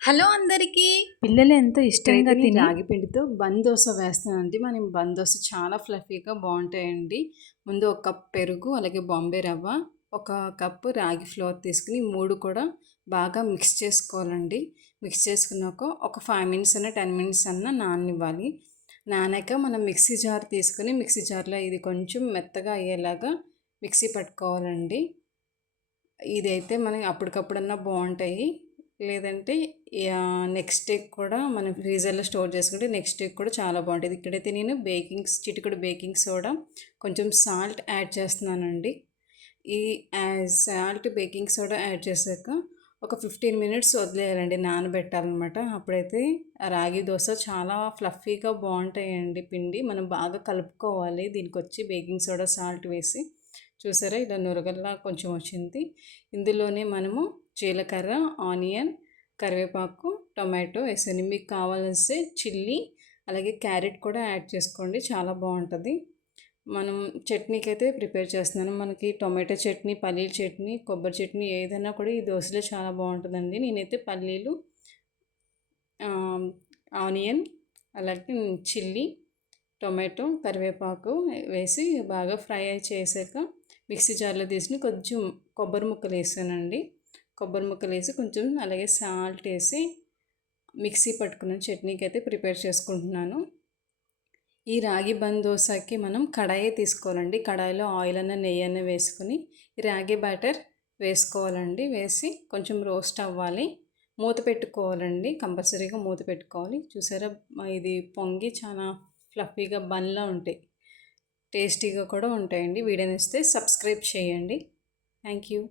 Hello అందరికీ. పిల్లలు ఎంతో ఇష్టంగా ఇక్కడైతే నేను తినే రాగి పిండితో బన్ దోస వేస్తానండి. మనం బన్ దోస చాలా ఫ్లఫీగా బాగుంటాయండి. ముందు ఒక కప్ పెరుగు, అలాగే బాంబే రవ్వ, ఒక కప్పు రాగి ఫ్లోర్ తీసుకుని 3 కూడా బాగా మిక్స్ చేసుకోవాలండి. మిక్స్ చేసుకున్నాక ఒక 5 మినిట్స్ అన్నా 10 మినిట్స్ అన్నా నాననివ్వాలి. నానాక మనం మిక్సీ జార్ తీసుకుని మిక్సీ జార్లో ఇది కొంచెం మెత్తగా అయ్యేలాగా మిక్సీ పట్టుకోవాలండి. ఇదైతే మనం అప్పటికప్పుడన్నా బాగుంటాయి. లేదంటే నెక్స్ట్ డే కూడా మనం ఫ్రీజర్లో స్టోర్ చేసుకుంటే నెక్స్ట్ డే కూడా చాలా బాగుంటుంది. ఇక్కడైతే నేను చిటికెడు బేకింగ్ సోడా, కొంచెం సాల్ట్ యాడ్ చేస్తున్నానండి. ఈ సాల్ట్, బేకింగ్ సోడా యాడ్ చేశాక ఒక 15 మినిట్స్ వదిలేయాలండి, నానబెట్టాలన్నమాట. అప్పుడైతే రాగి దోశ చాలా ఫ్లఫీగా బాగుంటాయండి. పిండి మనం బాగా కలుపుకోవాలి. దీనికి వచ్చి బేకింగ్ సోడా, సాల్ట్ వేసి చూసారా ఇలా నురగల్లా కొంచెం వచ్చింది. ఇందులోనే మనము జీలకర్ర, ఆనియన్, కరివేపాకు, టొమాటో వేసాను. మీకు కావాల్సి చిల్లీ అలాగే క్యారెట్ కూడా యాడ్ చేసుకోండి, చాలా బాగుంటుంది. మనం చట్నీకి అయితే ప్రిపేర్ చేస్తున్నాను. మనకి టొమాటో చట్నీ, పల్లీల చట్నీ, కొబ్బరి చట్నీ ఏదైనా కూడా ఈ దోశలో చాలా బాగుంటుందండి. నేనైతే పల్లీలు, ఆనియన్, అలాగే చిల్లీ, టొమాటో, కరివేపాకు వేసి బాగా ఫ్రై చేసాక మిక్సీ జార్లో తీసుకుని కొంచెం కొబ్బరి ముక్కలు వేసానండి. కొబ్బరి ముక్కలు వేసి కొంచెం అలాగే సాల్ట్ వేసి మిక్సీ పట్టుకున్న చట్నీకి అయితే ప్రిపేర్ చేసుకుంటున్నాను. ఈ రాగి బన్ దోశకి మనం కడాయి తీసుకోవాలండి. కడాయిలో ఆయిల్ అన్న నెయ్యి అన్న వేసుకుని ఈ రాగి బ్యాటర్ వేసుకోవాలండి. వేసి కొంచెం రోస్ట్ అవ్వాలి. మూత పెట్టుకోవాలండి, కంపల్సరీగా మూత పెట్టుకోవాలి. చూసారా ఇది పొంగి చాలా ఫ్లఫీగా బన్లా ఉంటాయి, టేస్టీగా కూడా ఉంటాయండి. వీడియో నచ్చితే సబ్స్క్రైబ్ చేయండి. Thank you.